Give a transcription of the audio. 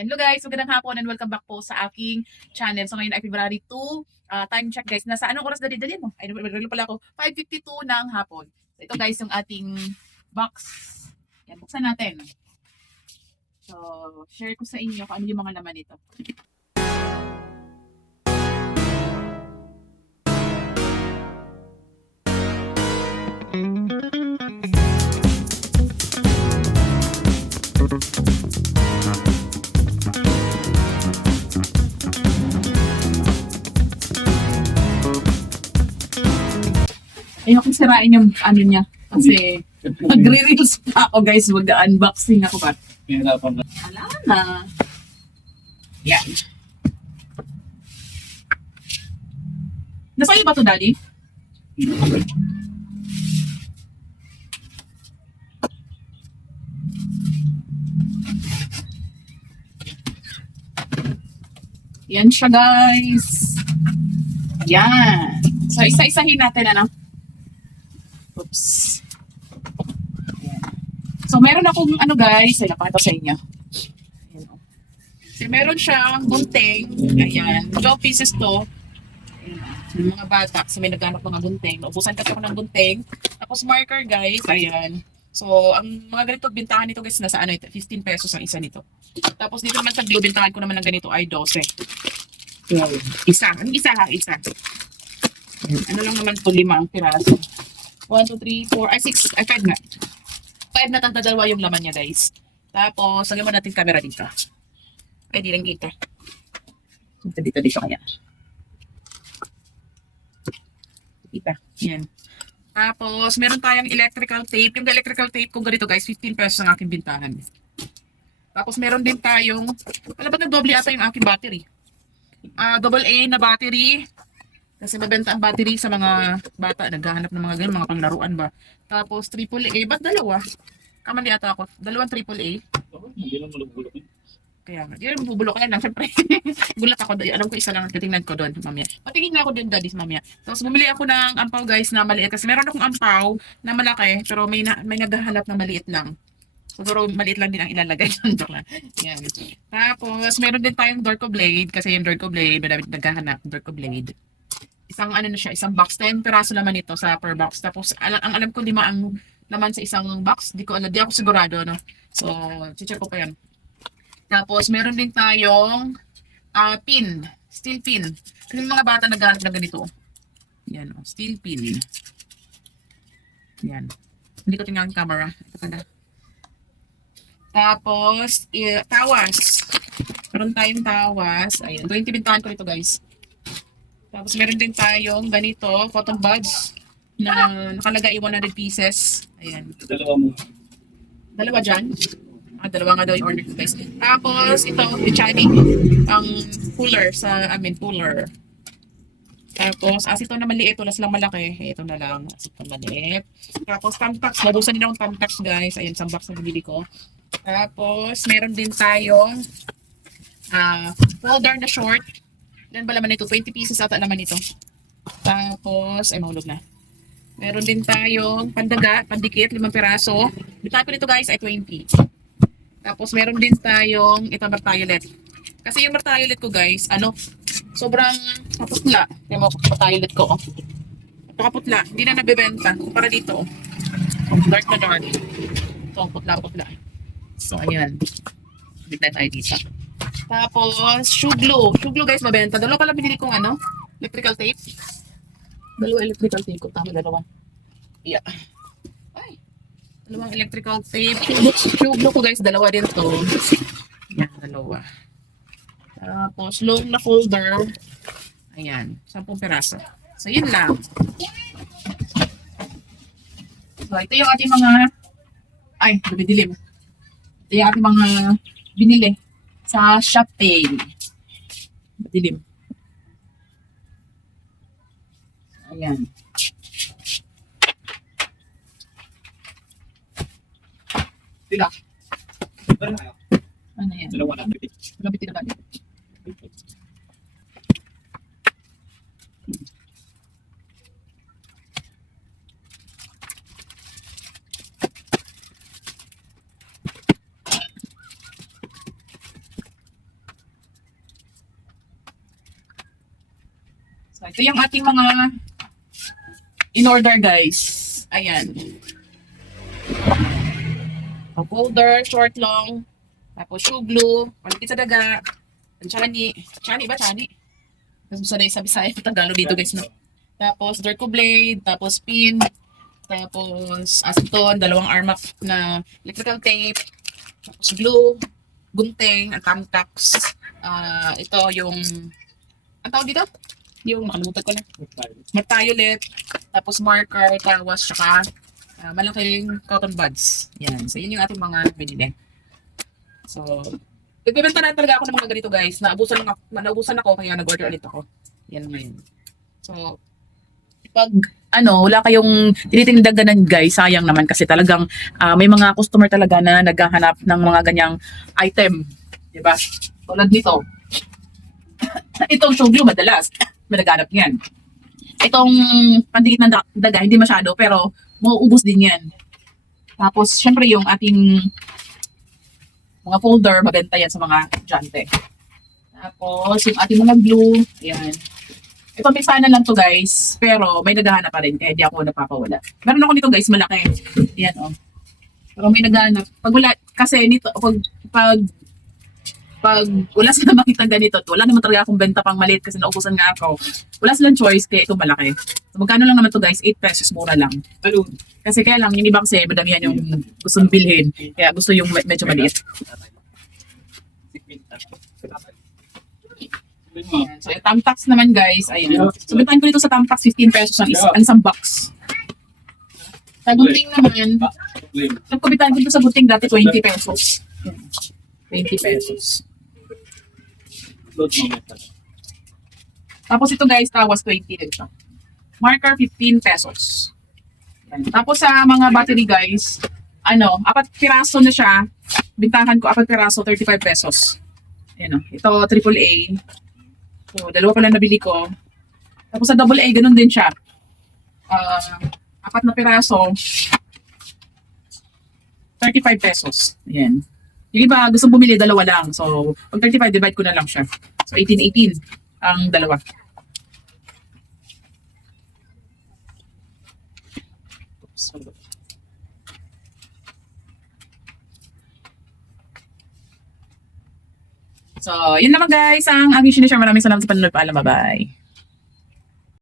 Hello guys, magandang hapon and welcome back po sa aking channel. So ngayon ay February 2. Time check guys. Nasa anong oras dali mo? Ay, nagre pala ako. 5:52 ng hapon. So ito guys yung ating box. Yan, buksan natin. So, share ko sa inyo kung ano yung mga laman nito. Ayoko sirain yung ano niya. Kasi magre-reels pa ako guys. Mag-unboxing ako ba? Hirapan na. Wala na. Yan. Nasa iyo ba ito, Daddy? Yan siya, guys. Yan. So, isa-isahin natin, ano? Oops. Ayan. So, meron akong, ano, guys. Ay, napakita sa inyo. Ayan, oh. So, meron siyang gunting. Ayan. 12 pieces to. Ayan. Yung mga bata. Kasi may naghanap mga gunting. Naubusan kasi ako ng gunting. Tapos, marker, guys. Ayan. So, ang mga ganito, bintahan nito, guys, nasa ano, 15 pesos ang isa nito. Tapos, dito naman sa blue, bintahan ko naman ng ganito ay 12. Isa. Anong isa ha? Isa. Ano lang naman ito? 5 ang piraso. 1, 2, 3, 4, ay 6, ay 5 na. 5 na tantadalwa yung laman niya, guys. Tapos, lagyan mo natin camera dito. Ay, di lang kita. Dito kaya. Kita. Yan. Tapos, meron tayong electrical tape. Yung electrical tape kung ganito, guys, 15 pesos ang aking bintahan. Tapos, meron din tayong, wala ba nag-doble ata yung aking battery? Double A na battery. Kasi mabenta ang battery sa mga bata. Naghahanap ng mga ganun, mga panglaruan ba. Tapos triple A. Ba't dalawa? Kamali ata ako. Dalawang triple A. Hindi lang malubulok. Kaya nga. Yun, bubulok ka lang. Siyempre. Gulat ako. Alam ko isa lang. Titingnan ko doon, mamaya. Patingin na ako din, daddy, mamaya. Tapos bumili ako ng ampaw, guys, na maliit. Kasi meron akong ampaw na malaki. Pero may naghahanap na maliit lang. Siguro maliit lang din ang ilalagay. Yan. Tapos, meron din tayong Dorco blade. Kasi yung Dorco blade, madami naghahanap. Dorco blade. Isang ano na siya, isang box. 10 peraso naman ito sa per box. Tapos, ang alam ko, 5 ang laman sa isang box. Di ako sigurado, no? So, check ko pa yan. Tapos, meron din tayong pin. Steel pin. Kasi yung mga bata naghahanap na ganito. Yan, oh, steel pin. Yan. Hindi ko tingnan ang camera. Ito pala. Tapos, tawas. Meron tayong tawas. Ayan, 20 bintahan ko ito, guys. Tapos, meron din tayong ganito, cotton buds, na nakalagay 100 pieces. Ayan. Dalawa mo. Dalawa dyan. Dalawa nga daw yung order ko, guys. Tapos, ito, yung Chani, ang cooler sa, cooler. Tapos, ito na maliit, wala silang malaki. Ito na lang, ito maliit. Tapos, thumbtacks. Nabusan din akong thumbtacks, guys. Ayan, isang box na bibili ko. Tapos, meron din tayong folder na short. Ilan ba laman ito? 20 pieces ata laman ito. Tapos, ay mahulog na. Meron din tayong pandaga, pandikit, 5 peraso. Bitaw ko nito, guys, ay 20. Tapos, meron din tayong ito, martiolet. Kasi yung martiolet ko, guys, sobrang kaputla. Kaya mo, martiolet ko, oh. Kaputla. Hindi na nabibenta. Para dito, oh. Dark na dark. Ito, putla-putla. So, ayan. Bigla tayo dito. Tapos, shoe glue. Shoe glue, guys, mabenta. Dalawa pala binili kong electrical tape. Dalawa electrical tape ko. Tama, dalawa. Yeah. Ay. Dalawang electrical tape. Shoe glue ko, guys, dalawa din to. Yan, dalawa. Tapos, long na folder. Ayan, 10 peraso. So, yun lang. So, ito yung ating mga nabidilim. Ito yung ating mga binili sa Shopee. Madilim. Ayan. Sila. Ano yan? Dalawa lang. Malapit na ba? So, ito yung ating mga in-order, guys. Ayan. Folder, short, long. Tapos shoe glue. Palipit sa daga. Chani. Chani ba? Chani? Tapos sanay sa Bisaya. Tagalog dito, guys. No? Tapos Durco blade. Tapos pin. Tapos aceton. Dalawang armac na electrical tape. Tapos glue. Gunting. At tamtax. Ito yung... Ang tawag dito? Yung nakalimutan ko na. Martayo ulit. Tapos marker. Tawas. Tsaka malaking cotton buds. Yan. So, yun yung ating mga binili. So, nagbibenta na talaga ako ng mga ganito, guys. Naubusan ako kaya nag-order ulit ako. Yan ngayon. So, pag wala kayong tinitindagan guys, sayang naman kasi talagang may mga customer talaga na naghahanap ng mga ganyang item. Diba? Tulad nito. Itong show glue madalas. May naghanap yan. Itong pandikit ng daga, hindi masyado, pero mauubos din yan. Tapos, syempre yung ating mga folder, mabenta yan sa mga jante. Tapos, yung ating mga glue, yan. Ito, may sana lang to guys, pero may naghahanap pa rin, kaya di ako napapawala. Meron ako nito guys, malaki. Yan, oh. Pero may naghahanap. Pag wala, kasi nito, pag wala sila makita ganito, wala naman talaga akong benta pang maliit kasi naubusan nga ako. Wala silang choice, kaya ito malaki. So, magkano lang naman to guys? 8 pesos, mura lang. Kasi kaya lang, yung iba kasi madamihan yung gustong bilhin. Kaya gusto yung medyo maliit. Ayan. So, yung Tamtax naman guys, ayun. So, bintahan ko dito sa Tamtax 15 pesos ang isang box. Sa gunting naman, nagkubitan ko dito sa gunting dati 20 pesos. 20 pesos. Tapos ito guys, tawas 20 din siya. Marker 15 pesos. Yan. Tapos sa mga battery guys, 4 piraso na siya. Bintahan ko 4 piraso, 35 pesos. Ayan o. Ito, AAA. So, dalawa pa lang nabili ko. Tapos sa AA, ganun din siya. 4 na piraso, 35 pesos. Ayan. Yung iba, gusto bumili, dalawa lang. So, pag 35, divide ko na lang siya. So, 18 ang dalawa. So, yun naman guys, ang aking sinishare. Maraming salamat sa panonood. Paalam, bye-bye.